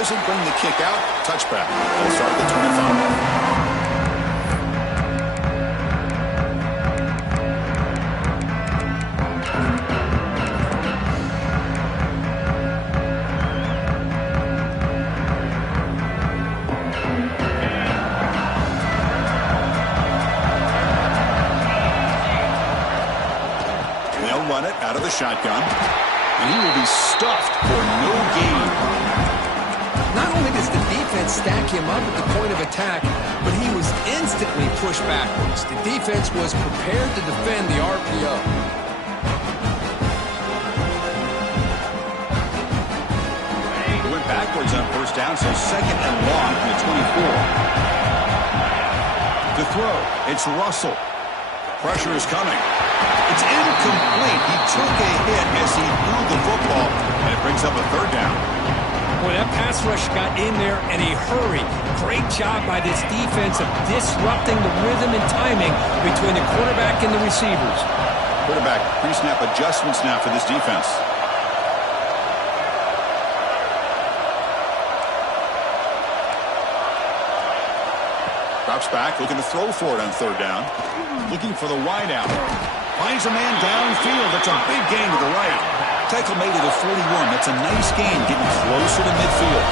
doesn't bring the kick out. Touchback. They'll start the 25. Run it out of the shotgun, and he will be stuffed for no gain. Not only does the defense stack him up at the point of attack, but he was instantly pushed backwards. The defense was prepared to defend the RPO. He went backwards on first down, so second and long from the 24. To throw, it's Russell. Pressure is coming. It's incomplete. He took a hit as he threw the football, and it brings up a third down. Boy, that pass rush got in there in a hurry. Great job by this defense of disrupting the rhythm and timing between the quarterback and the receivers. Quarterback pre-snap adjustments now for this defense. Drops back, looking to throw for it on third down. Looking for the wide out. Finds a man downfield. That's a big gain to the right. Tackle made it a 41. That's a nice gain, getting closer to midfield.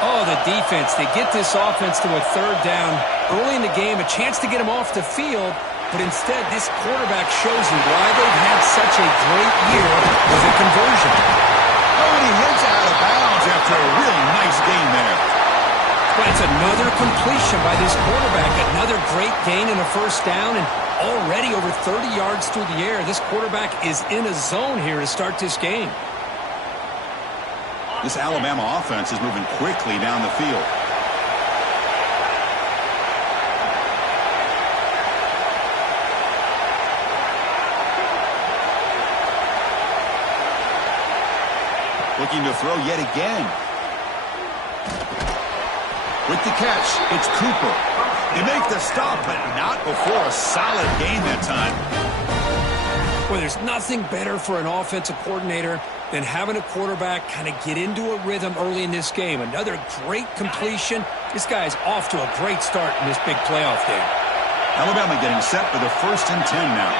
Oh, the defense. They get this offense to a third down early in the game, a chance to get him off the field, but instead this quarterback shows you why they've had such a great year with a conversion. Oh, and he heads out of bounds after a really nice gain there. But it's another completion by this quarterback. Another great gain in a first down, and already over 30 yards through the air. This quarterback is in a zone here to start this game. This Alabama offense is moving quickly down the field. Looking to throw yet again. With the catch, it's Cooper. They make the stop, but not before a solid gain that time. Well, there's nothing better for an offensive coordinator than having a quarterback kind of get into a rhythm early in this game. Another great completion. This guy's off to a great start in this big playoff game. Alabama getting set for the 1st and 10 now.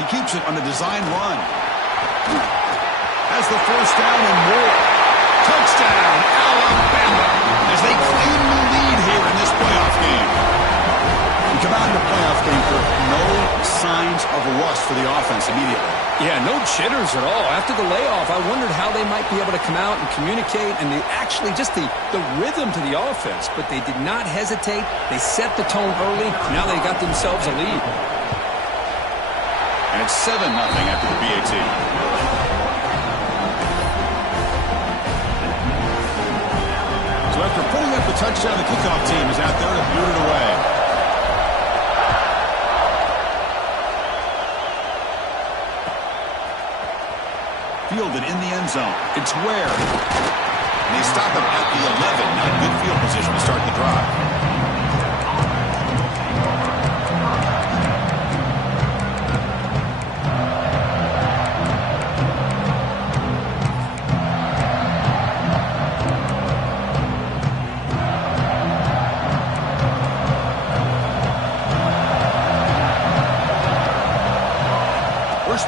He keeps it on the design run. Has the first down and more. Touchdown, Alabama, as they claim the lead here in this playoff game. We come out in the playoff game for no signs of rust for the offense immediately. Yeah, no jitters at all. After the layoff, I wondered how they might be able to come out and communicate and actually just the rhythm to the offense. But they did not hesitate. They set the tone early. Now they got themselves a lead. And it's 7-0 after the BAT. So after pulling up the touchdown, the kickoff team is out there to boot it away. Fielded in the end zone. It's Ware. And they stop him at the 11. Not good field position to start the drive.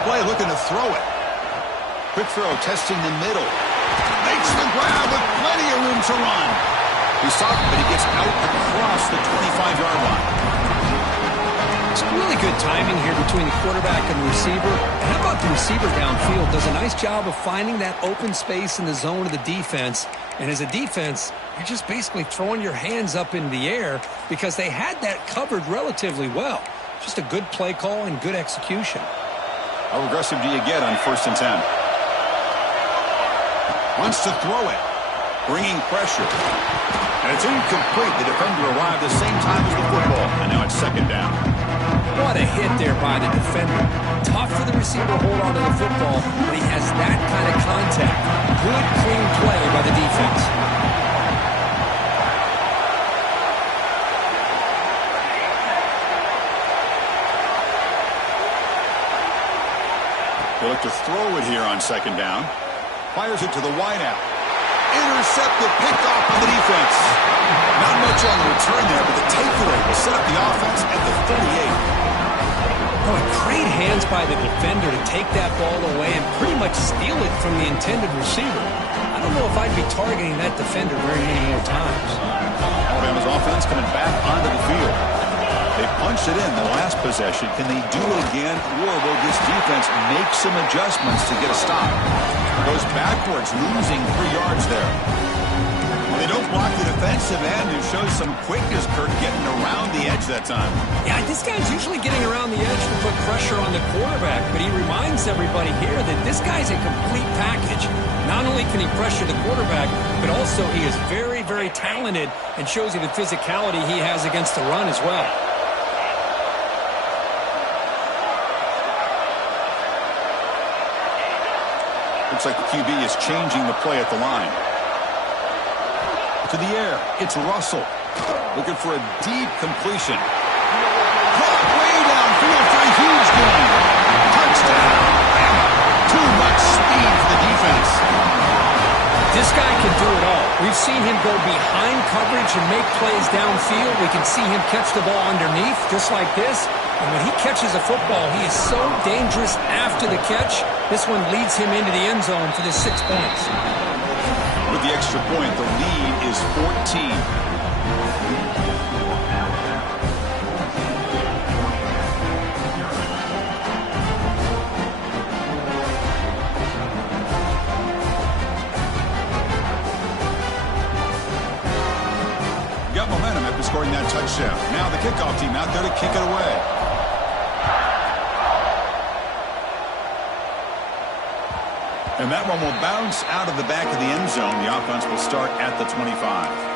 Play looking to throw it. Quick throw, testing the middle. Makes the grab with plenty of room to run. He's stopped, but he gets out across the 25-yard line. It's really good timing here between the quarterback and the receiver. And how about the receiver downfield? Does a nice job of finding that open space in the zone of the defense. And as a defense, you're just basically throwing your hands up in the air because they had that covered relatively well. Just a good play call and good execution. How aggressive do you get on 1st and 10? Wants to throw it. Bringing pressure. And it's incomplete. The defender arrived the same time as the football. And now it's 2nd down. What a hit there by the defender. Tough for the receiver to hold on to the football, but he has that kind of contact. Good, clean play by the defense. They look to throw it here on 2nd down. Fires it to the wideout. Intercepted, picked off by the defense. Not much on the return there, but the takeaway will set up the offense at the 38. Boy, great hands by the defender to take that ball away and pretty much steal it from the intended receiver. I don't know if I'd be targeting that defender very many more times. Alabama's offense coming back onto the field. They punched it in the last possession. Can they do it again, or will this defense make some adjustments to get a stop? Goes backwards, losing 3 yards there. They don't block the defensive end, who shows some quickness, Kurt, getting around the edge that time. Yeah, this guy's usually getting around the edge to put pressure on the quarterback, but he reminds everybody here that this guy's a complete package. Not only can he pressure the quarterback, but also he is very, very talented and shows you the physicality he has against the run as well. Looks like the QB is changing the play at the line. To the air, it's Russell. Looking for a deep completion. Caught way downfield for a huge gain. Touchdown. Too much speed for the defense. This guy can do it all. We've seen him go behind coverage and make plays downfield. We can see him catch the ball underneath, just like this. And when he catches a football, he is so dangerous after the catch. This one leads him into the end zone for the 6 points. With the extra point, the lead is 14. Got momentum after scoring that touchdown. Now the kickoff team out there to kick it away. And that one will bounce out of the back of the end zone. The offense will start at the 25.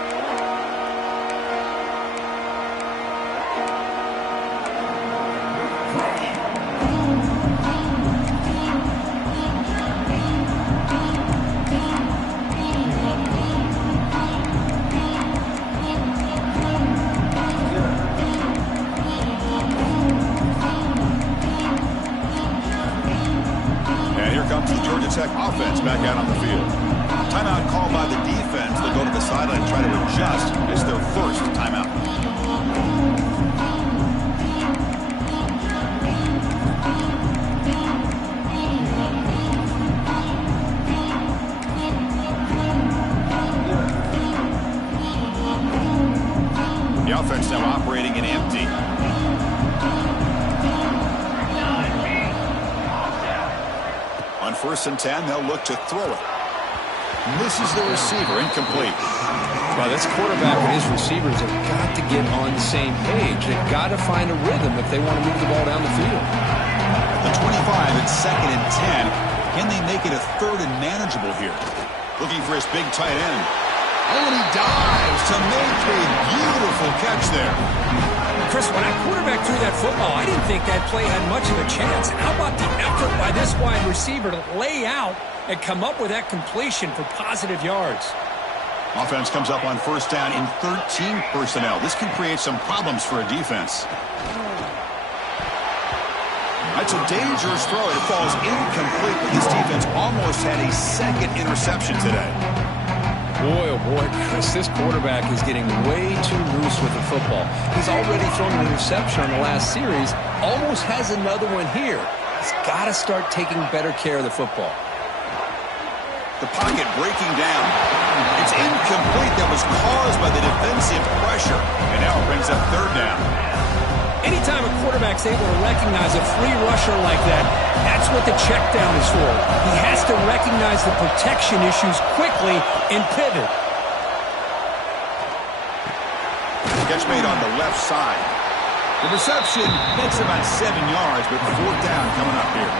Tech offense back out on the field. Timeout called by the defense. They'll go to the sideline and try to adjust. It's their first timeout. The offense now operating in empty. On 1st and 10, they'll look to throw it. Misses the receiver, incomplete. Well, this quarterback and his receivers have got to get on the same page. They've got to find a rhythm if they want to move the ball down the field. At the 25, it's 2nd and 10. Can they make it a 3rd and manageable here? Looking for his big tight end. Oh, and he dives to make a beautiful catch there. Chris, when that quarterback threw that football, I didn't think that play had much of a chance. How about the effort by this wide receiver to lay out and come up with that completion for positive yards? Offense comes up on 1st down in 13 personnel. This can create some problems for a defense. That's a dangerous throw. It falls incomplete, but this defense almost had a 2nd interception today. Boy, oh boy, Chris, this quarterback is getting way too loose with the football. He's already thrown an interception on the last series, almost has another one here. He's got to start taking better care of the football. The pocket breaking down. It's incomplete. That was caused by the defensive pressure. And now it brings up 3rd down. Anytime a quarterback's able to recognize a free rusher like that, that's what the check down is for. He has to recognize the protection issues quickly and pivot. Catch made on the left side. The reception makes about 7 yards, but 4th down coming up here.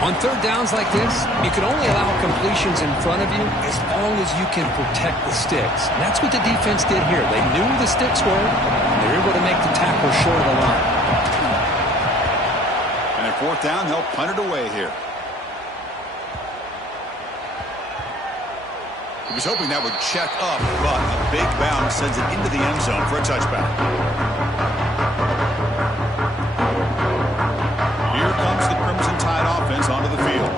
On 3rd downs like this, you can only allow completions in front of you as long as you can protect the sticks. And that's what the defense did here. They knew the sticks were, and they were able to make the tackle short of the line. And at 4th down, they'll punt it away here. He was hoping that would check up, but a big bounce sends it into the end zone for a touchback. Here comes the Crimson Tide offense onto the field.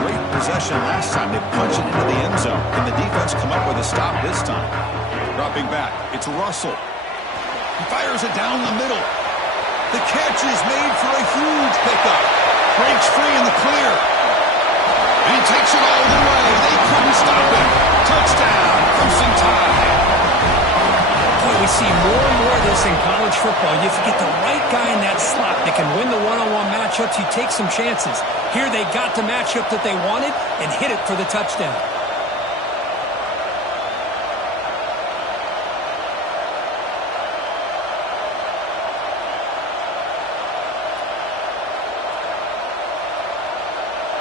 Great possession possession last time. They punch it into the end zone. Can the defense come up with a stop this time? Dropping back. It's Russell. He fires it down the middle. The catch is made for a huge pickup. Breaks free in the clear. And he takes it all the way. They couldn't stop him. Touchdown. Crimson Tide. Boy, we see more and more of this in college football. If you get the right guy in that slot that can win the one-on-one matchups, you take some chances. Here they got the matchup that they wanted and hit it for the touchdown.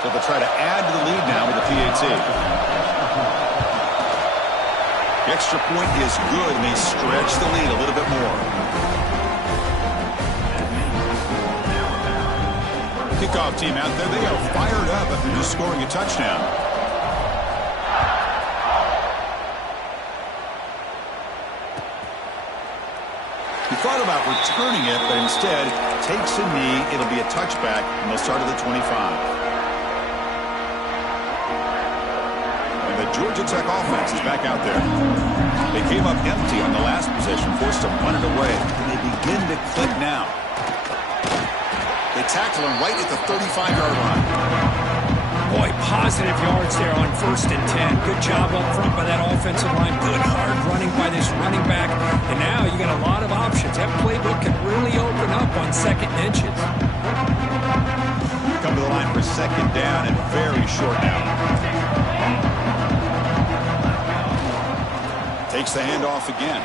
So they'll try to add to the lead now with the PAT. The extra point is good, and they stretch the lead a little bit more. Kickoff team out there, they are fired up after just scoring a touchdown. He thought about returning it, but instead takes a knee. It'll be a touchback, and they'll start at the 25. The Georgia Tech offense is back out there. They came up empty on the last possession, forced to run it away. And they begin to click now. They tackle him right at the 35-yard line. Boy, positive yards there on 1st and 10. Good job up front by that offensive line. Good hard running by this running back. And now you got a lot of options. That playbook can really open up on 2nd and inches. Come to the line for 2nd down and very short now. Takes the handoff again.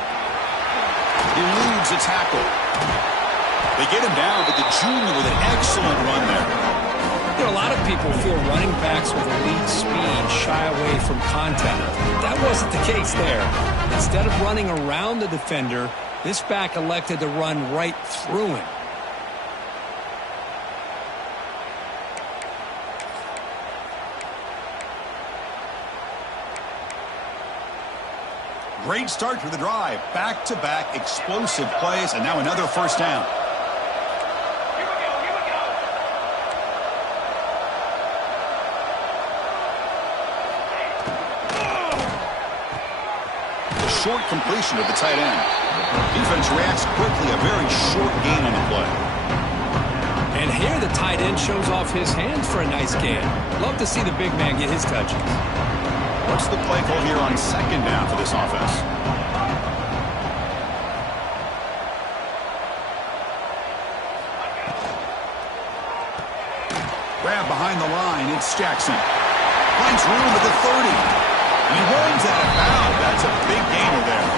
Eludes a tackle. They get him down, but the junior with an excellent run there. You know, a lot of people feel running backs with elite speed shy away from contact. That wasn't the case there. Instead of running around the defender, this back elected to run right through him. Great start for the drive. Back-to-back explosive plays, and now another 1st down. The short completion of the tight end. Defense reacts quickly. A very short gain on the play. And here the tight end shows off his hands for a nice gain. Love to see the big man get his touches. What's the play call here on 2nd down for this offense? Grab behind the line. It's Jackson. Finds room at the 30. And he runs out of bounds. That's a big gainer there.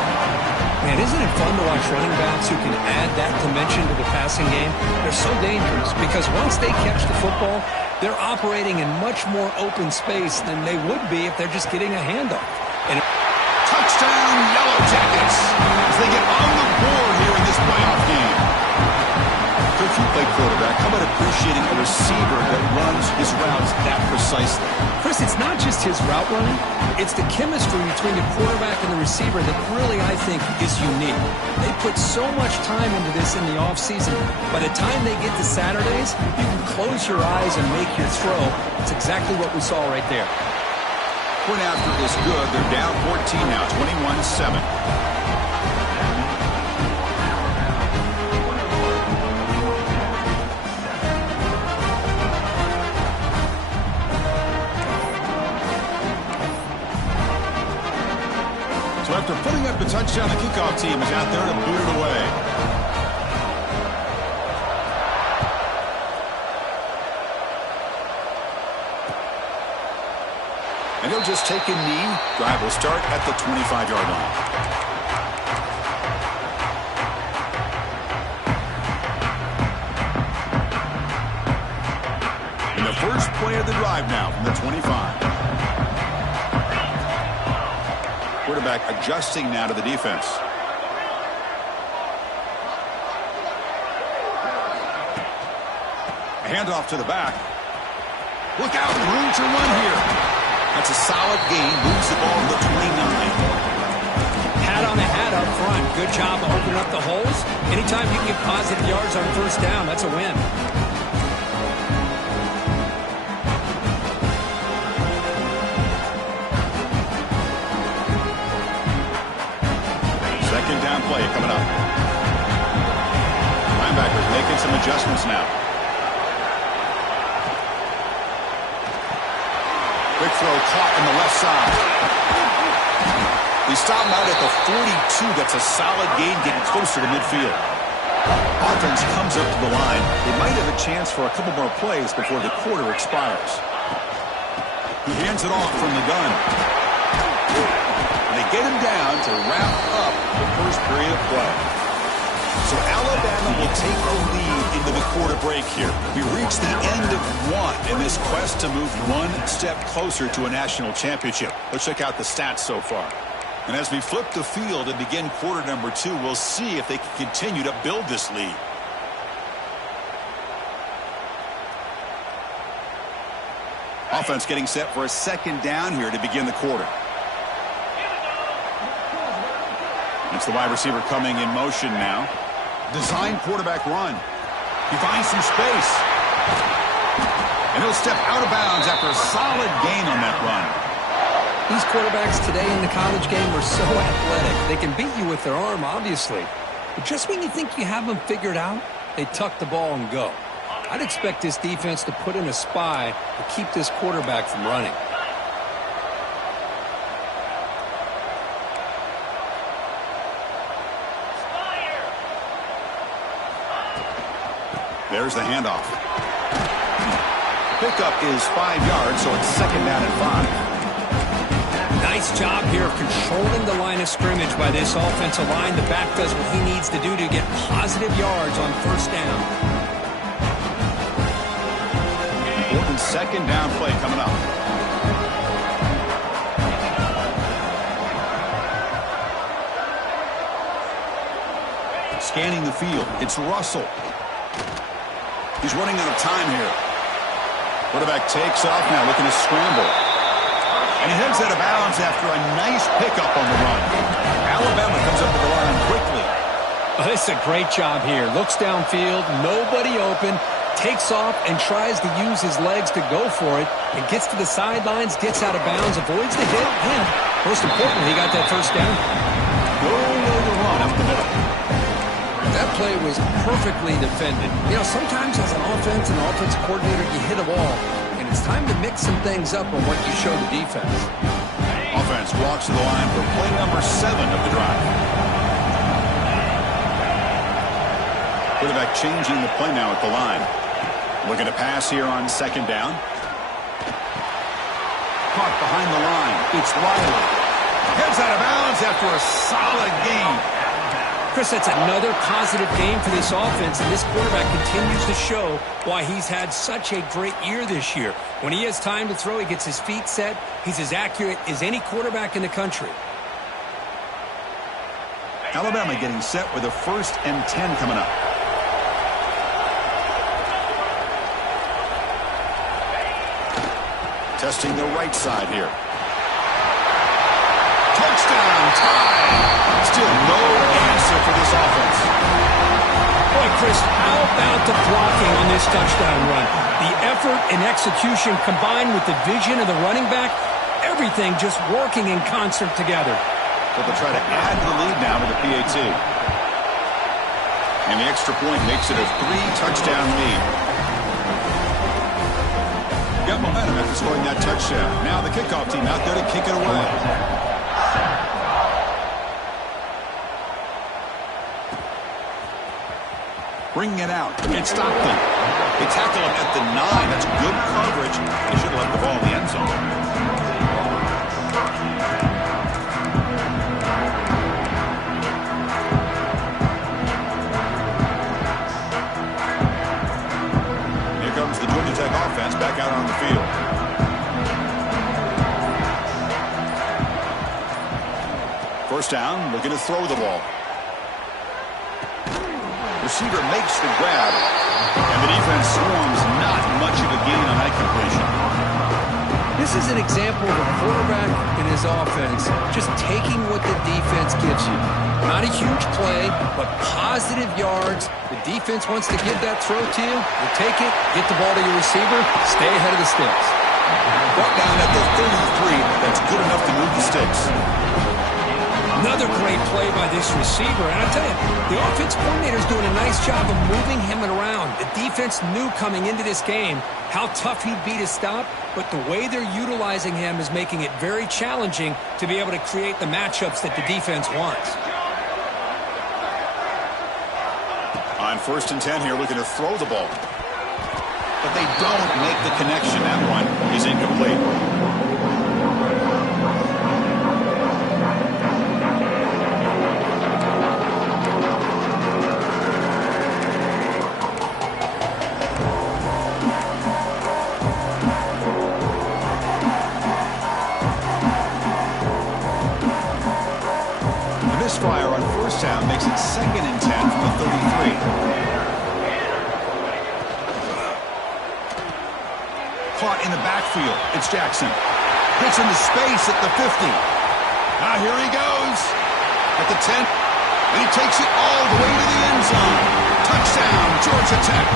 Man, isn't it fun to watch running backs who can add that dimension to the passing game? They're so dangerous because once they catch the football, they're operating in much more open space than they would be if they're just getting a handoff. And touchdown, Yellow Jackets, as they get on the board here in this playoff game. Coach, you play quarterback. How about appreciating a receiver that runs his routes that precisely? Chris, it's not just his route running. It's the chemistry between the quarterback and the receiver that really, I think, is unique. They put so much time into this in the offseason. By the time they get to Saturdays, you can close your eyes and make your throw. It's exactly what we saw right there. Point after is good. They're down 14 now, 21-7. So after putting up the touchdown, the kickoff team is out there to boot it away. And he'll just take a knee. Drive will start at the 25-yard line. And the first play of the drive now from the 25. Quarterback adjusting now to the defense. A handoff to the back. Look out, room to run here. That's a solid gain. Moves the ball to the 29. Hat on the hat up front. Good job of opening up the holes. Anytime you can get positive yards on 1st down, that's a win. making some adjustments now. Quick throw caught in the left side. We stop him out at the 42. That's a solid gain, getting closer to midfield. Offense comes up to the line. They might have a chance for a couple more plays before the quarter expires. He hands it off from the gun. And they get him down to wrap up the first period of play. So Alabama will take the lead into the quarter break here. We reach the end of one in this quest to move one step closer to a national championship. Let's check out the stats so far. And as we flip the field and begin quarter number 2, we'll see if they can continue to build this lead. Offense getting set for a second down here to begin the quarter. It's the wide receiver coming in motion now. Design quarterback run. He finds some space. And he'll step out of bounds after a solid gain on that run. These quarterbacks today in the college game are so athletic. They can beat you with their arm, obviously. But just when you think you have them figured out, they tuck the ball and go. I'd expect this defense to put in a spy to keep this quarterback from running. There's the handoff. Pickup is 5 yards, so it's second down and 5. Nice job here of controlling the line of scrimmage by this offensive line. The back does what he needs to do to get positive yards on first down. Important second down play coming up. Scanning the field, it's Russell. He's running out of time here. Quarterback takes off now, looking to scramble. And he heads out of bounds after a nice pickup on the run. Alabama comes up to the line quickly. Oh, this is a great job here. Looks downfield, nobody open, takes off and tries to use his legs to go for it, and gets to the sidelines, gets out of bounds, avoids the hit, and most importantly, he got that first down. No way to run up the middle. That play was perfectly defended. You know, sometimes as an offense and offensive coordinator, you hit a ball, and it's time to mix some things up on what you show the defense. Offense walks to the line for play number 7 of the drive. Quarterback changing the play now at the line. Looking to pass here on second down. Caught behind the line. It's Riley. Heads out of bounds after a solid gain. Chris, that's another positive game for this offense, and this quarterback continues to show why he's had such a great year this year. When he has time to throw, he gets his feet set. He's as accurate as any quarterback in the country. Alabama getting set with a 1st and 10 coming up. Testing the right side here. Touchdown tie. Still no answer for this offense. Boy, Chris, how about the blocking on this touchdown run? The effort and execution combined with the vision of the running back, everything just working in concert together. So they'll try to add to the lead now with the PAT. And the extra point makes it a 3-touchdown lead. Got momentum after scoring that touchdown. Now the kickoff team out there to kick it away. Bringing it out. It's Stockton. They tackle him at the 9. That's good coverage. They should have left the ball in the end zone. Here comes the Georgia Tech offense back out on the field. First down, looking to throw the ball. Receiver makes the grab, and the defense swarms. Not much of a gain on that completion. This is an example of a quarterback and his offense just taking what the defense gives you. Not a huge play, but positive yards. The defense wants to give that throw to you. You take it, get the ball to your receiver, stay ahead of the sticks. Brought down at the 33. That's good enough to move the sticks. Another great play by this receiver. And I tell you, the offense coordinator is doing a nice job of moving him around. The defense knew coming into this game how tough he'd be to stop, but the way they're utilizing him is making it very challenging to be able to create the matchups that the defense wants. On 1st and 10 here, looking to throw the ball. But they don't make the connection. That one is incomplete. Misfire on 1st down makes it 2nd and 10 from the 33. Caught in the backfield. It's Jackson. Hits into space at the 50. Now here he goes. At the 10. And he takes it all the way to the end zone. Touchdown, Georgia Tech.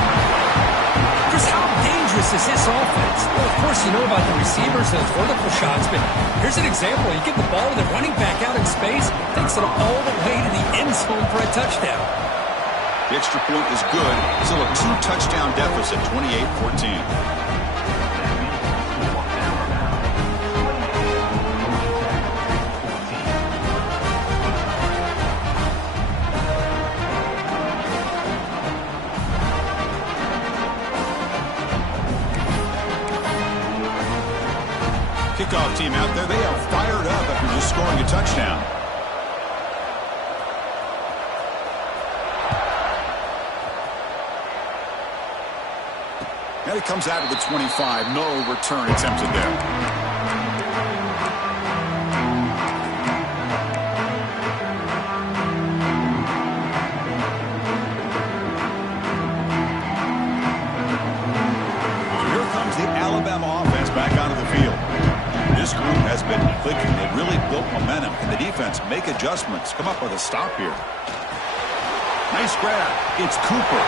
Chris, how dangerous is this offense? Well, of course, you know about the receivers and vertical shots, but here's an example. You give the ball to the running back out in space, takes it all the way to the end zone for a touchdown. The extra point is good. Still a 2-touchdown deficit, 28-14. Kickoff team out there, they are fired up after just scoring a touchdown. And it comes out of the 25. No return attempted there. This group has been clicking. They've really built momentum. Can the defense make adjustments? Come up with a stop here. Nice grab. It's Cooper.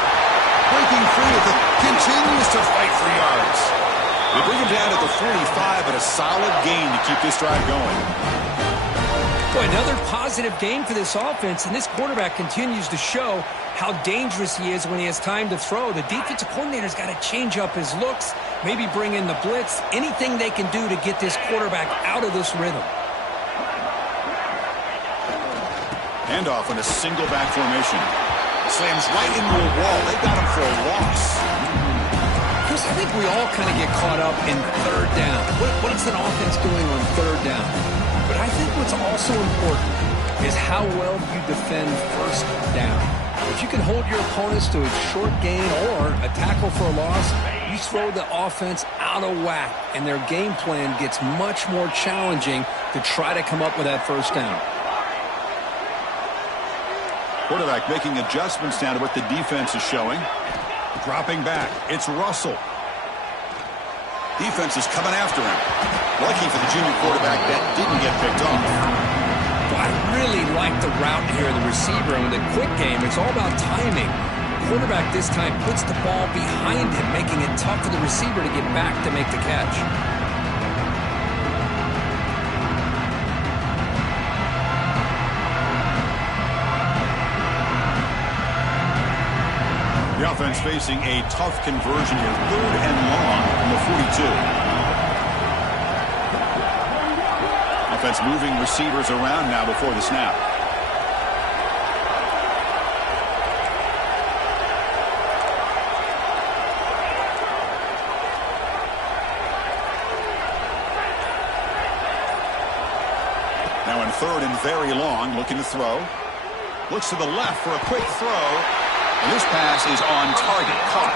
Breaking free at the continues to fight for yards. They bring him down at the 45, but a solid gain to keep this drive going. Boy, another positive game for this offense, and this quarterback continues to show how dangerous he is when he has time to throw. The defensive coordinator's got to change up his looks, maybe bring in the blitz, anything they can do to get this quarterback out of this rhythm. Handoff in a single back formation. Slams right into a wall. They got him for a loss. Chris, I think we all kind of get caught up in 3rd down. What is an offense doing on 3rd down? But I think what's also important is how well you defend 1st down. If you can hold your opponents to a short gain or a tackle for a loss, you throw the offense out of whack, and their game plan gets much more challenging to try to come up with that 1st down. Quarterback making adjustments down to what the defense is showing. Dropping back. It's Russell. Defense is coming after him. Lucky for the junior quarterback that didn't get picked off. I really like the route here, the receiver. And with a quick game, it's all about timing. The quarterback this time puts the ball behind him, making it tough for the receiver to get back to make the catch. The offense facing a tough conversion here. 3rd and long from the 42. Offense moving receivers around now before the snap. Now in 3rd and very long, looking to throw. Looks to the left for a quick throw. And this pass is on target. Caught.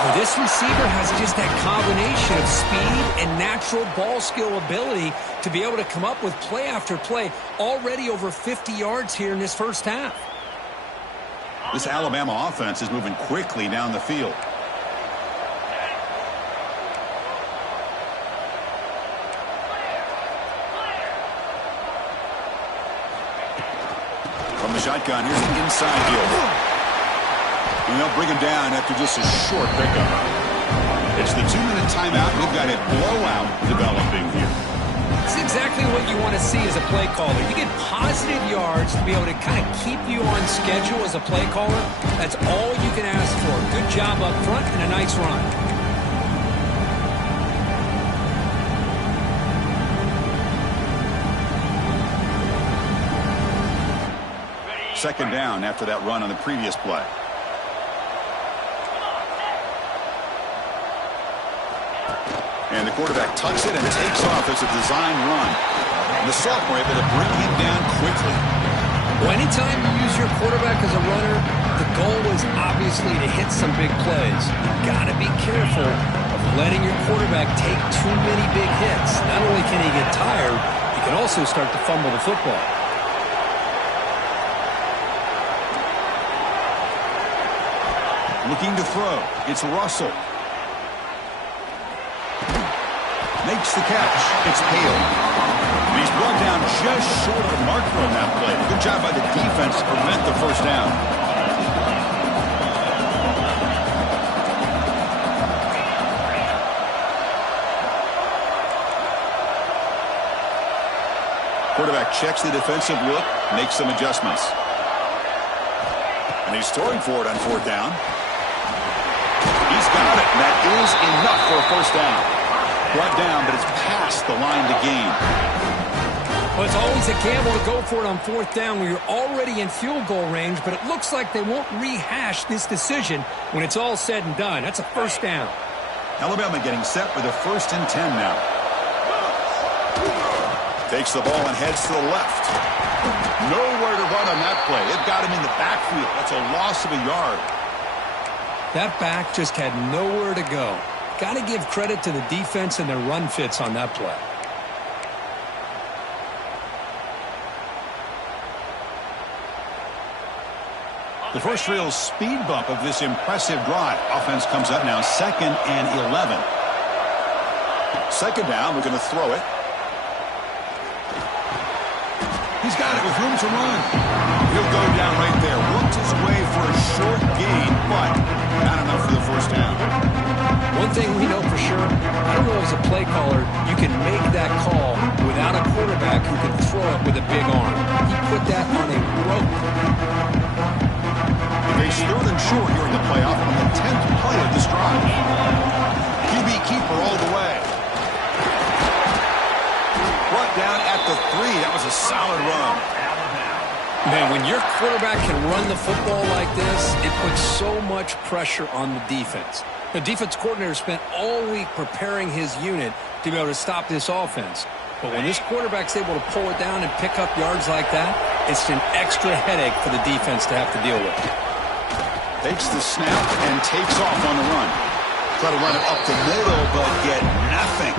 Well, this receiver has just that combination of speed and natural ball skill ability to be able to come up with play after play. Already over 50 yards here in this 1st half. This Alabama offense is moving quickly down the field. From the shotgun, here's an inside deal. And they'll bring him down after just a short pickup. It's the 2-minute timeout. We've got a blowout developing here. This is exactly what you want to see as a play caller. You get positive yards to be able to kind of keep you on schedule as a play caller. That's all you can ask for. Good job up front and a nice run. Second down after that run on the previous play. And the quarterback tucks it and takes off as a design run. And the sophomore able to bring him down quickly. Well, anytime you use your quarterback as a runner, the goal is obviously to hit some big plays. You've got to be careful of letting your quarterback take too many big hits. Not only can he get tired, he can also start to fumble the football. Looking to throw. It's Russell. Makes the catch. It's Hale. And he's brought down just short of the marker on that play. Good job by the defense to prevent the first down. Quarterback checks the defensive look, makes some adjustments. And he's throwing for it on fourth down. He's got it, and that is enough for a first down. Brought down, but it's past the line to gain. Well, it's always a gamble to go for it on fourth down when you're already in field goal range, but it looks like they won't rehash this decision when it's all said and done. That's a first down. Alabama getting set with a 1st and 10 now. Takes the ball and heads to the left. Nowhere to run on that play. It got him in the backfield. That's a loss of a yard. That back just had nowhere to go. Got to give credit to the defense and their run fits on that play. The first real speed bump of this impressive drive. Offense comes up now 2nd and 11. Second down, we're going to throw it. He's got it with room to run. He'll go down right there. Worked his way for a short gain, but not enough for the first down. One thing we know for sure, I don't know as a play caller, you can make that call without a quarterback who can throw it with a big arm. He put that on a rope. They third and short here in the playoff on the 10th play of this drive. QB keeper all the way. Brought down at the 3. That was a solid run. Man, when your quarterback can run the football like this, it puts so much pressure on the defense. The defense coordinator spent all week preparing his unit to be able to stop this offense. But when this quarterback's able to pull it down and pick up yards like that, it's an extra headache for the defense to have to deal with. Takes the snap and takes off on the run. Try to run it up the middle, but get nothing.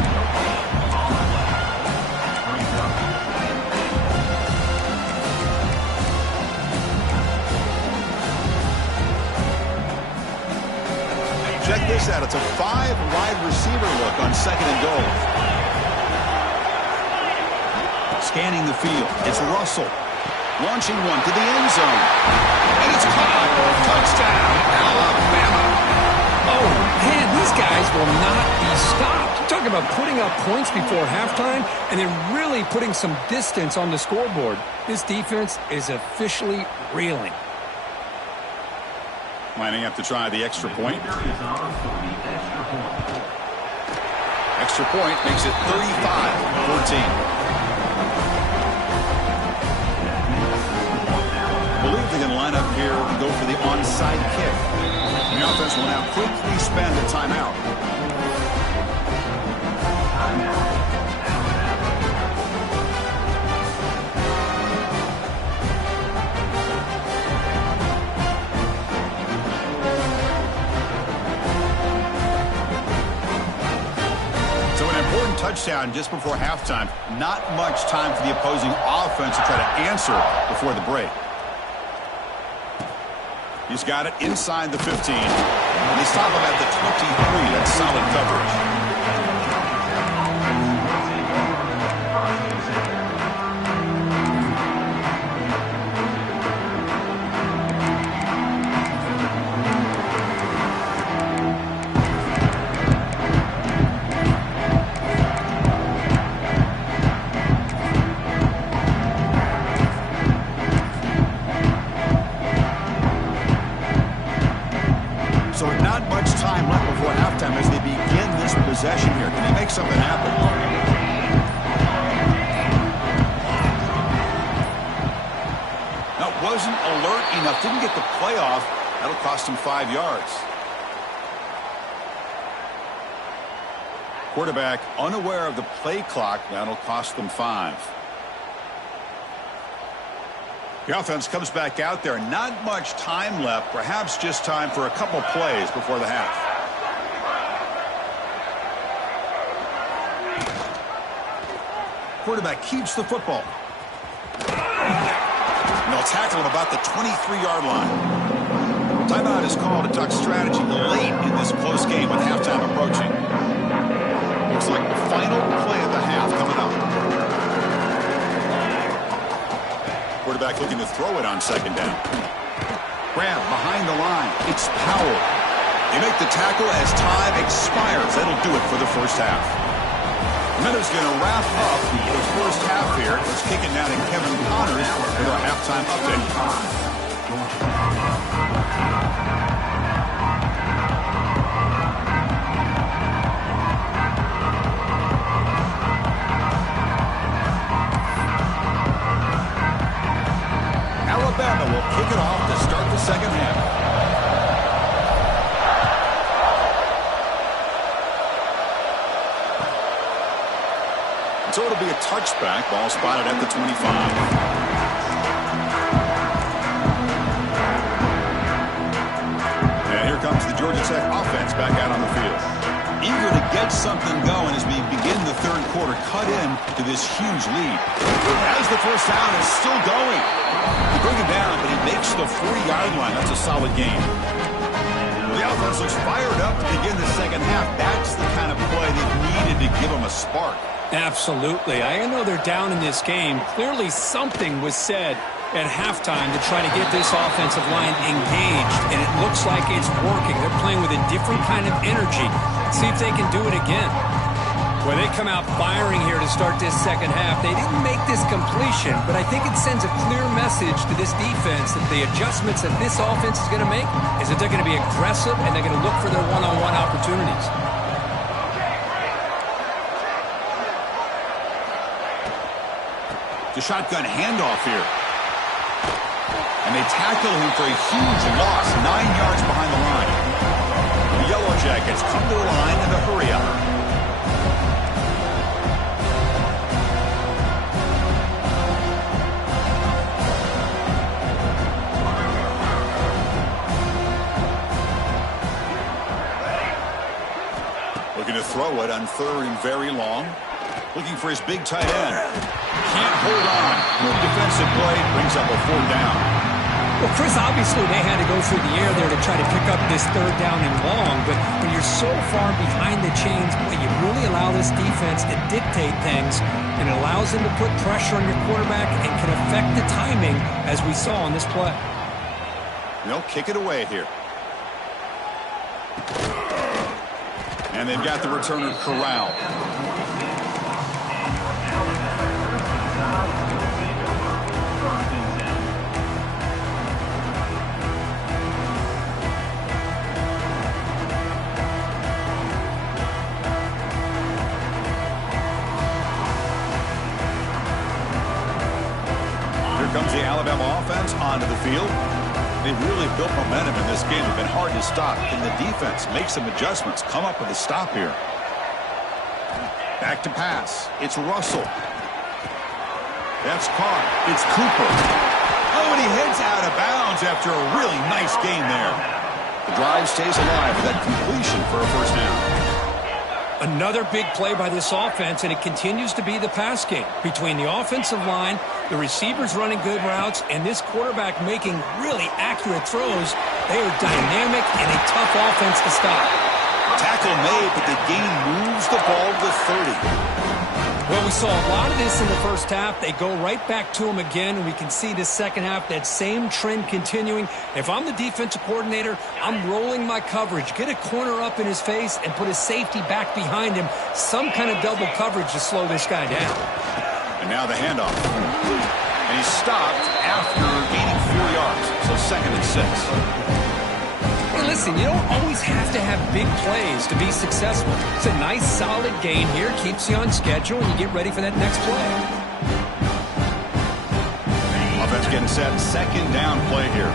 Check this out. It's a 5-wide receiver look on 2nd and goal. Scanning the field. It's Russell. Launching one to the end zone. And it's caught. Touchdown, Alabama. Oh, man, these guys will not be stopped. Talking about putting up points before halftime and then really putting some distance on the scoreboard. This defense is officially reeling. Lining up to try the extra point. Extra point makes it 35-14. Believe they can line up here and go for the onside kick. And the offense will now quickly spend a timeout. Touchdown just before halftime. Not much time for the opposing offense to try to answer before the break. He's got it inside the 15. And they stop him at the 23. That's solid coverage. So not much time left before halftime as they begin this possession here. Can he make something happen? That wasn't alert enough. Didn't get the play off. That'll cost him 5 yards. Quarterback unaware of the play clock. That'll cost them 5. The offense comes back out there. Not much time left. Perhaps just time for a couple plays before the half. Quarterback keeps the football. And they'll tackle him about the 23-yard line. Timeout is called to talk strategy late in this close game with halftime approaching. Looks like the final play of the half coming up. Quarterback looking to throw it on second down. Grab behind the line. It's Powell. They make the tackle as time expires. That'll do it for the first half. Minutes going to wrap up the first half here. Let's kick it down to Kevin Connors with our halftime update. Alabama will kick it off to start the second half. So it'll be a touchback. Ball spotted at the 25. And here comes the Georgia Tech offense back out on the field. Eager to get something going as we begin the third quarter. Cut in to this huge lead. As the first down is still going. They bring him down, but he makes the 40-yard line. That's a solid game. The offense looks fired up to begin the second half. That's the kind of play they've needed to give them a spark. Absolutely. I know they're down in this game. Clearly something was said at halftime to try to get this offensive line engaged, and it looks like it's working. They're playing with a different kind of energy. See if they can do it again. Well, they come out firing here to start this second half. They didn't make this completion, but I think it sends a clear message to this defense that the adjustments that this offense is going to make is that they're going to be aggressive and they're going to look for their one-on-one opportunities. The shotgun handoff here. And they tackle him for a huge loss, 9 yards behind the line. The Yellow Jackets come to the line in a hurry-up. Looking to throw it on third and very long. Looking for his big tight end. Can't hold on. Good defensive play brings up a 4th down. Well, Chris, obviously they had to go through the air there to try to pick up this 3rd down and long, but when you're so far behind the chains, boy, you really allow this defense to dictate things, and it allows them to put pressure on your quarterback and can affect the timing, as we saw on this play. They'll kick it away here. And they've got the returner corralled. Comes the Alabama offense onto the field. They've really built momentum in this game. It's been hard to stop. And the defense makes some adjustments. Come up with a stop here. Back to pass. It's Russell. That's caught. It's Cooper. Oh, and he heads out of bounds after a really nice game there. The drive stays alive with that completion for a first down. Another big play by this offense, and it continues to be the pass game. Between the offensive line, the receivers running good routes, and this quarterback making really accurate throws, they are dynamic and a tough offense to stop. Tackle made, but the gain moves the ball to 30. Well, we saw a lot of this in the first half. They go right back to him again, and we can see this second half, that same trend continuing. If I'm the defensive coordinator, I'm rolling my coverage. Get a corner up in his face and put his safety back behind him. Some kind of double coverage to slow this guy down. And now the handoff. And he's stopped after gaining 4 yards. So 2nd and 6. listen, you don't always have to have big plays to be successful. It's a nice, solid gain here. Keeps you on schedule, and you get ready for that next play. Offense getting set. Second down play here.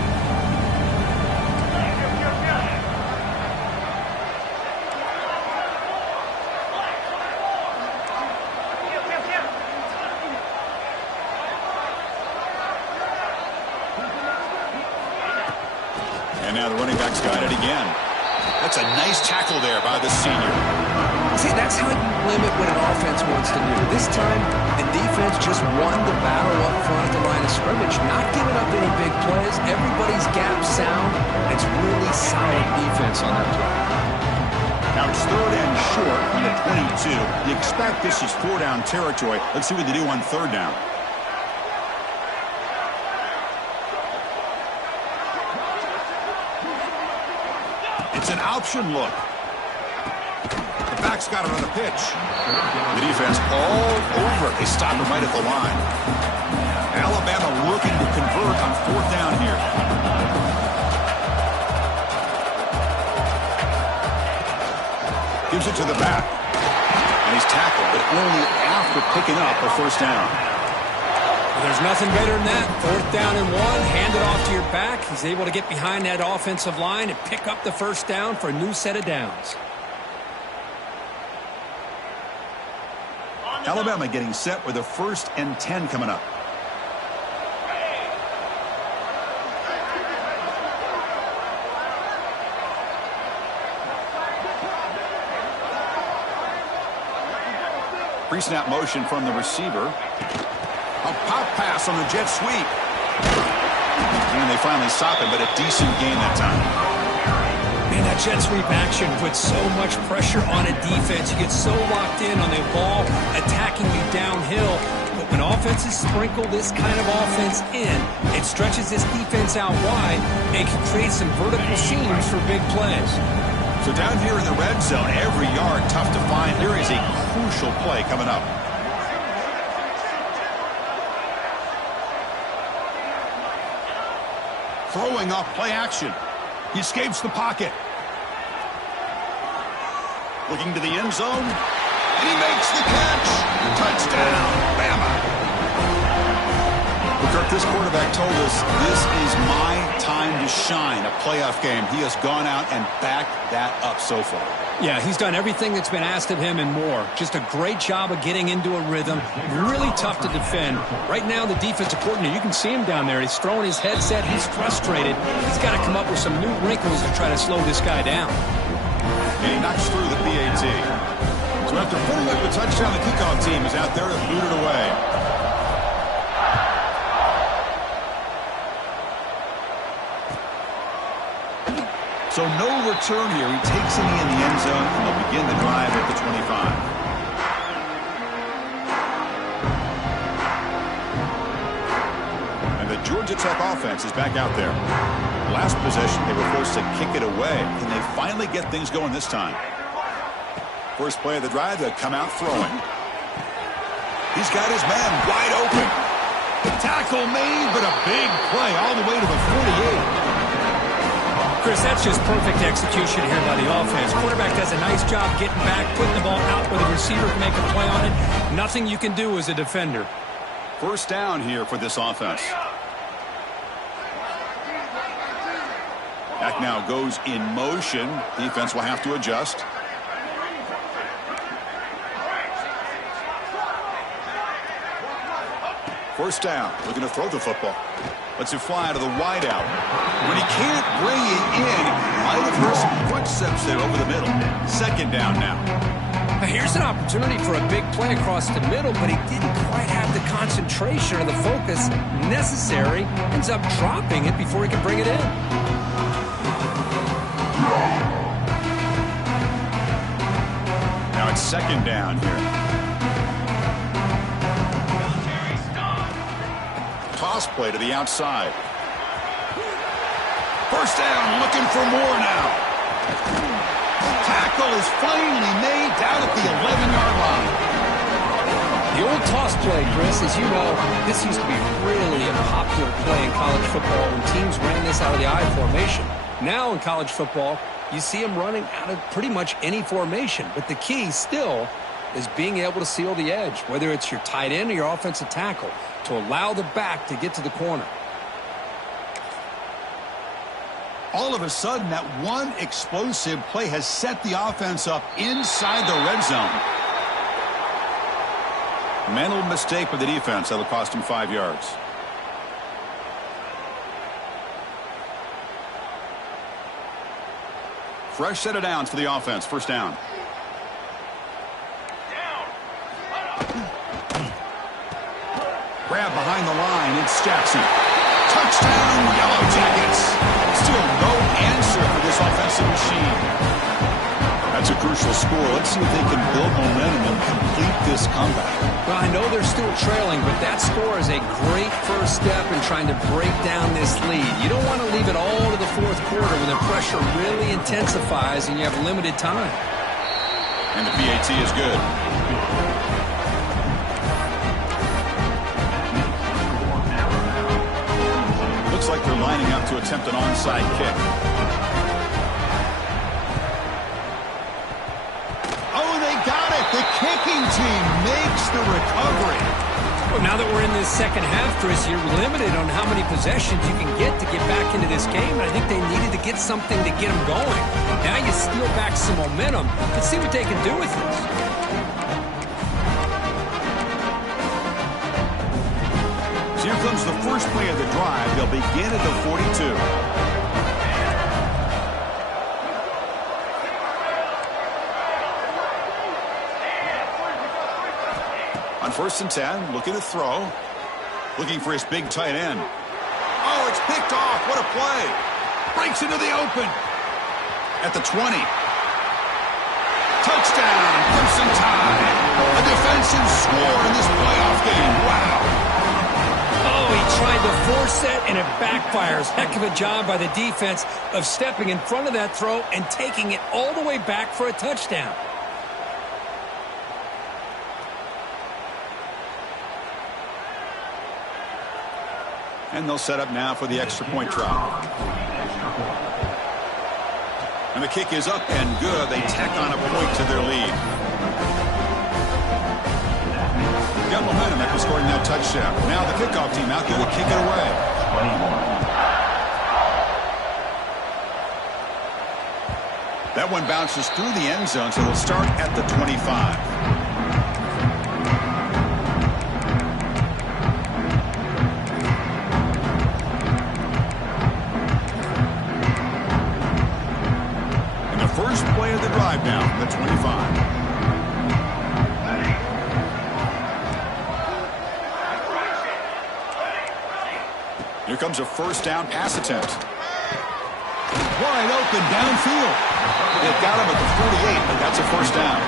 And now the running back's got it again. That's a nice tackle there by the senior. See, that's how you limit what an offense wants to do. This time, the defense just won the battle up front at the line of scrimmage, not giving up any big plays. Everybody's gap sound. It's really solid defense on that play. Now it's third and short on the 22. You expect this is 4-down territory. Let's see what they do on third down. It's an option look. The back's got it on the pitch. The defense all over it. They stop him right at the line. Alabama looking to convert on fourth down here. Gives it to the back. And he's tackled, but only after picking up a first down. There's nothing better than that. Fourth down and one, hand it off to your back. He's able to get behind that offensive line and pick up the first down for a new set of downs. Alabama getting set with a 1st and 10 coming up. Pre-snap motion from the receiver. A pop pass on the jet sweep. And they finally stop him, but a decent gain that time. Man, that jet sweep action puts so much pressure on a defense. You get so locked in on the ball attacking you downhill. But when offenses sprinkle this kind of offense in, it stretches this defense out wide and can create some vertical seams for big plays. So down here in the red zone, every yard tough to find. Here is a crucial play coming up. Throwing off play action. He escapes the pocket. Looking to the end zone. And he makes the catch. Touchdown, Bama. Kirk, this quarterback told us this is my time to shine, a playoff game. He has gone out and backed that up so far. Yeah, he's done everything that's been asked of him and more. Just a great job of getting into a rhythm. Really tough to defend. Right now, the defensive coordinator, you can see him down there. He's throwing his headset. He's frustrated. He's got to come up with some new wrinkles to try to slow this guy down. And he knocks through the PAT. So after putting up the touchdown, the kickoff team is out there to boot it away. So no return here. He takes it in the end zone, and they'll begin the drive at the 25. And the Georgia Tech offense is back out there. Last possession, they were forced to kick it away. Can they finally get things going this time? First play of the drive, they'll come out throwing. He's got his man wide open. Tackle made, but a big play all the way to the 48. Chris, that's just perfect execution here by the offense. Quarterback does a nice job getting back, putting the ball out where the receiver can make a play on it. Nothing you can do as a defender. First down here for this offense. Back now goes in motion. Defense will have to adjust. First down, looking to throw the football. Lets it fly to the wideout. When he can't bring it in, might have heard some footsteps there over the middle. Second down now. Here's an opportunity for a big play across the middle, but he didn't quite have the concentration or the focus necessary. Ends up dropping it before he can bring it in. Now it's second down here. Toss play to the outside. First down, looking for more now. Tackle is finally made down at the 11-yard line. The old toss play, Chris, as you know, this used to be really a popular play in college football when teams ran this out of the I formation. Now in college football, you see them running out of pretty much any formation. But the key still is being able to seal the edge, whether it's your tight end or your offensive tackle, to allow the back to get to the corner. All of a sudden, that one explosive play has set the offense up inside the red zone. Mental mistake with the defense. That'll cost him 5 yards. Fresh set of downs for the offense. First down. Grab behind the line. It's Jackson. Touchdown, Yellow Jackets. Still no answer for this offensive machine. That's a crucial score. Let's see if they can build momentum and complete this comeback. Well, I know they're still trailing, but that score is a great first step in trying to break down this lead. You don't want to leave it all to the fourth quarter when the pressure really intensifies and you have limited time. And the PAT is good. Looks like they're lining up to attempt an onside kick. Oh, they got it! The kicking team makes the recovery. Well, now that we're in this second half, Chris, you're limited on how many possessions you can get to get back into this game, and I think they needed to get something to get them going. Now you steal back some momentum. Let's see what they can do with this. So here comes the first play of the drive. They'll begin at the 42. On 1st and 10, looking to throw. Looking for his big tight end. Oh, it's picked off. What a play. Breaks into the open. At the 20. Touchdown, Crimson Tide. A defensive score in this playoff game. Wow. Oh, he tried to force it, and it backfires. Heck of a job by the defense of stepping in front of that throw and taking it all the way back for a touchdown. And they'll set up now for the extra point try. And the kick is up and good. They tack on a point to their lead. Got momentum after scoring that touchdown. Now the kickoff team out there to kick it away. That one bounces through the end zone, so they'll start at the 25. First play of the drive now from the 25. Here comes a first down pass attempt. Wide open downfield. They've got him at the 48, but that's a first down.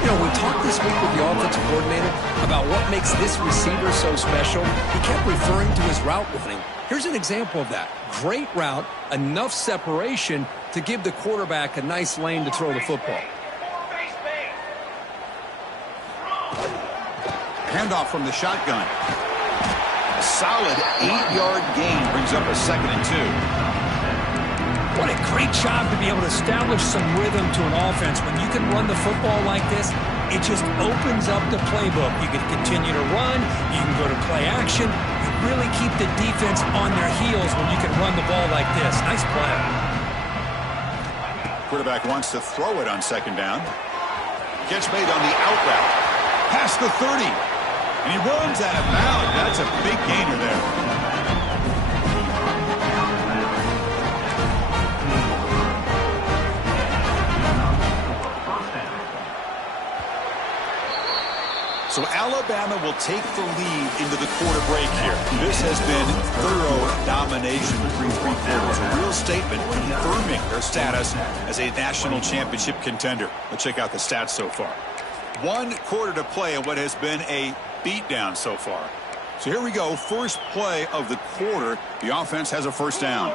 You know, we talked this week with the offensive coordinator about what makes this receiver so special. He kept referring to his route running. Here's an example of that. Great route, enough separation to give the quarterback a nice lane to throw the football. Handoff from the shotgun. A solid 8-yard gain brings up a 2nd and 2. What a great job to be able to establish some rhythm to an offense. When you can run the football like this, it just opens up the playbook. You can continue to run. You can go to play action. You really keep the defense on their heels when you can run the ball like this. Nice play. Quarterback wants to throw it on 2nd down. Catch made on the out route. Past the 30. And he runs out of bounds. That's a big gainer there. So Alabama will take the lead into the quarter break here. This has been thorough domination through 3 quarters. A real statement confirming their status as a national championship contender. Let's check out the stats so far. 1 quarter to play in what has been a beatdown so far. So here we go. First play of the quarter. The offense has a first down.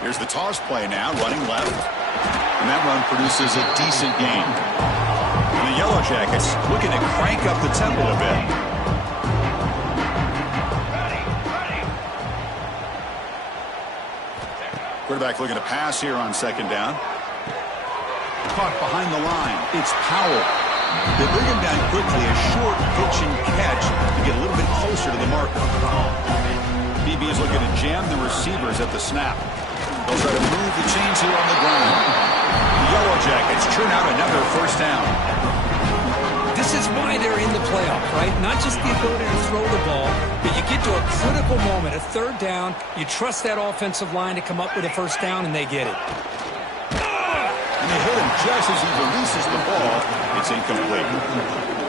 Here's the toss play now, running left. And that run produces a decent gain. The Yellow Jackets looking to crank up the tempo a bit. Quarterback looking to pass here on second down. Caught behind the line. It's Powell. They bring him down quickly. A short pitch and catch to get a little bit closer to the marker. BB is looking to jam the receivers at the snap. They'll try to move the chains here on the ground. The Yellow Jackets churn out another first down. This is why they're in the playoff, right? Not just the ability to throw the ball, but you get to a critical moment, a third down, you trust that offensive line to come up with a first down, and they get it. And they hit him just as he releases the ball. It's incomplete.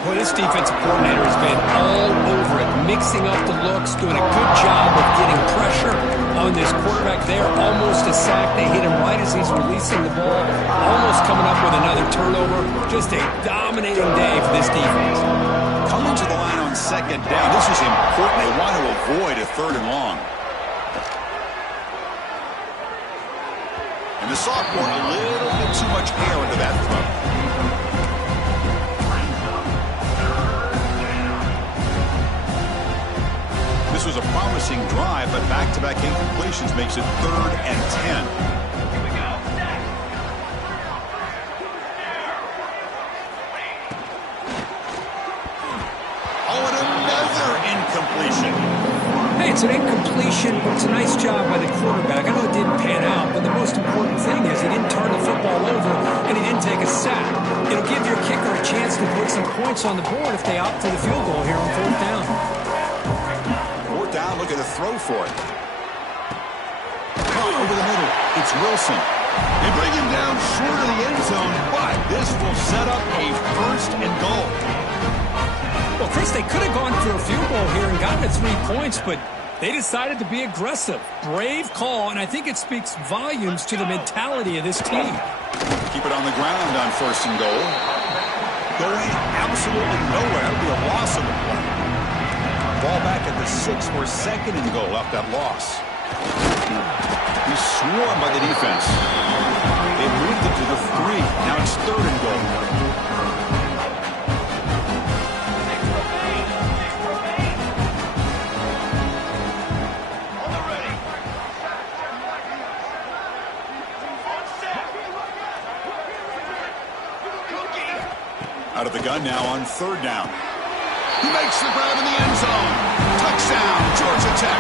Well, this defensive coordinator has been all over it, mixing up the looks, doing a good job of getting pressure on this quarterback there. Almost a sack. They hit him right as he's releasing the ball. Almost coming up with another turnover. Just a dominating day for this defense. Coming to the line on second down. This is important. They want to avoid a third and long. And the sophomore, a little bit too much air into that throw. This was a promising drive, but back-to-back incompletions makes it 3rd and 10. Oh, and another incompletion. Hey, it's an incompletion, but it's a nice job by the quarterback. I know it didn't pan out, but the most important thing is he didn't turn the football over and he didn't take a sack. It'll give your kicker a chance to put some points on the board if they opt for the field goal here on 4th down. Down, look at the throw for it. Oh, over the middle. It's Wilson. They bring him down short of the end zone, but this will set up a 1st and goal. Well, Chris, they could have gone for a field goal here and gotten the 3 points, but they decided to be aggressive. Brave call, and I think it speaks volumes to the mentality of this team. Keep it on the ground on 1st and goal. Going absolutely nowhere. It'll be a loss of the play. Ball back at the 6 for 2nd and goal off that loss. He's swarmed by the defense. They moved it to the 3. Now it's 3rd and goal. Out of the gun now on 3rd down. He makes the grab in the end zone. Touchdown, Georgia Tech.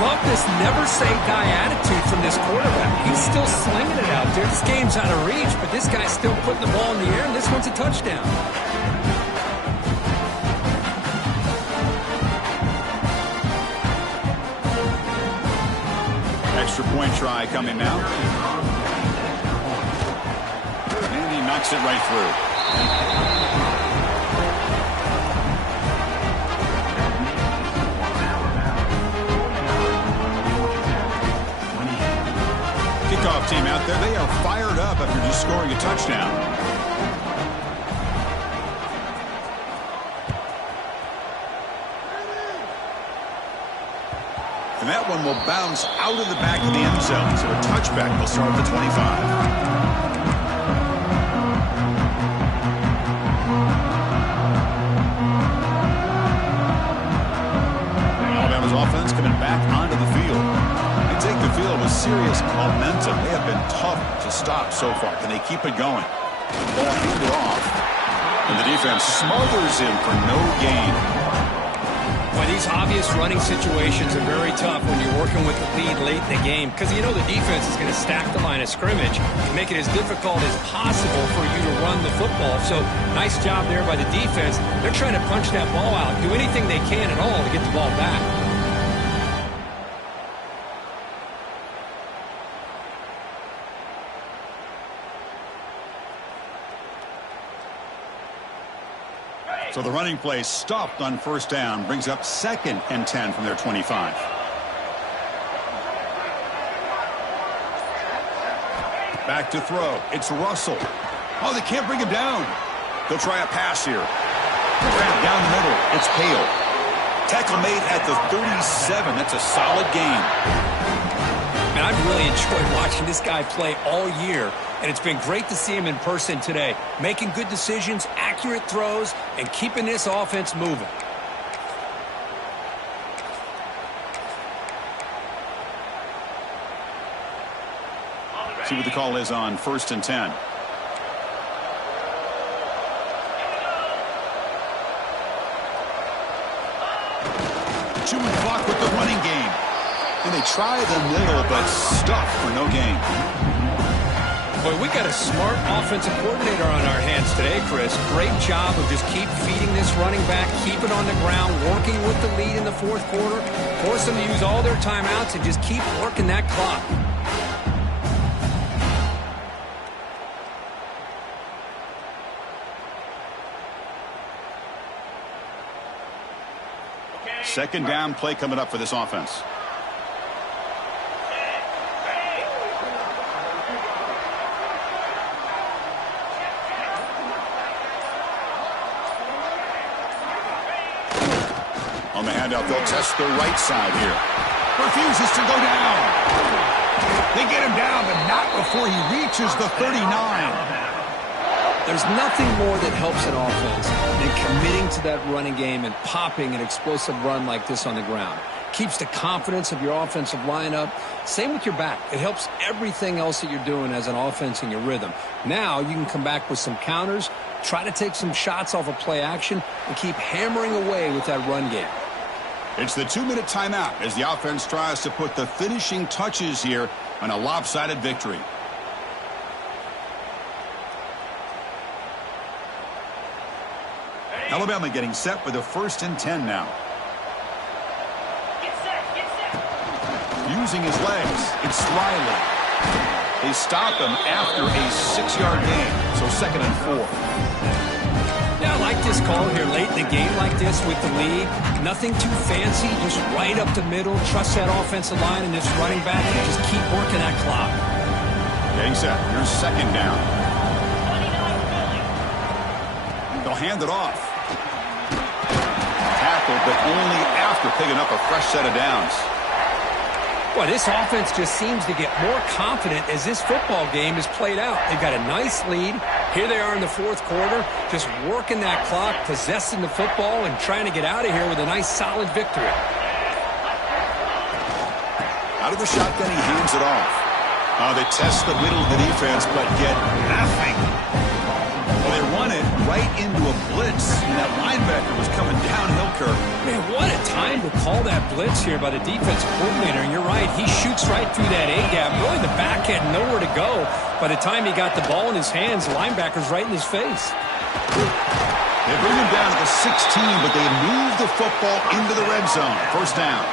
Love this never-say-die attitude from this quarterback. He's still slinging it out there. This game's out of reach, but this guy's still putting the ball in the air, and this one's a touchdown. Extra point try coming now. And he knocks it right through. Kickoff team out there, they are fired up after just scoring a touchdown. And that one will bounce out of the back of the end zone, so a touchback will start at the 25. Alabama's offense coming back onto the field. Take the field with serious momentum. They have been tough to stop so far. Can they keep it going? Ball handed off. And the defense smothers him for no gain. Well, these obvious running situations are very tough when you're working with the lead late in the game because you know the defense is going to stack the line of scrimmage and make it as difficult as possible for you to run the football. So, nice job there by the defense. They're trying to punch that ball out, do anything they can at all to get the ball back. So the running play stopped on 1st down, brings up 2nd and 10 from their 25. Back to throw. It's Russell. Oh, they can't bring him down. They'll try a pass here. Grab down the middle. It's Hale. Tackle made at the 37. That's a solid game. And I've really enjoyed watching this guy play all year, and it's been great to see him in person today, making good decisions, accurate throws, and keeping this offense moving. See what the call is on 1st and 10. Chewing clock with the running game. And they try the middle, but stuffed for no gain. Boy, we got a smart offensive coordinator on our hands today, Chris. Great job of just keep feeding this running back, keep it on the ground, working with the lead in the fourth quarter, force them to use all their timeouts, and just keep working that clock. Second down play coming up for this offense. On the handout, they'll test the right side here. Refuses to go down. They get him down, but not before he reaches the 39. There's nothing more that helps an offense than committing to that running game and popping an explosive run like this on the ground. Keeps the confidence of your offensive lineup. Same with your back. It helps everything else that you're doing as an offense in your rhythm. Now you can come back with some counters, try to take some shots off of play action, and keep hammering away with that run game. It's the 2-minute timeout as the offense tries to put the finishing touches here on a lopsided victory. Alabama getting set with a 1st and 10 now. Get set. Using his legs, it's Riley. They stop him after a 6-yard gain, so 2nd and 4. Yeah, I like this call here late in the game like this with the lead. Nothing too fancy, just right up the middle. Trust that offensive line and this running back and just keep working that clock. Getting set. Here's 2nd down. They'll hand it off. Tackled, but only after picking up a fresh set of downs. Boy, this offense just seems to get more confident as this football game is played out. They've got a nice lead. Here they are in the fourth quarter, just working that clock, possessing the football, and trying to get out of here with a nice, solid victory. Out of the shotgun, he hands it off. They test the middle of the defense, but get nothing. Well, they run it right into a blitz, and that linebacker was coming downhill, Kirk. Man, what a time to call that blitz here by the defensive coordinator. And you're right, he shoots right through that A-gap. Really, the back had nowhere to go. By the time he got the ball in his hands, the linebacker's right in his face. They bring him down to the 16, but they move the football into the red zone. 1st down.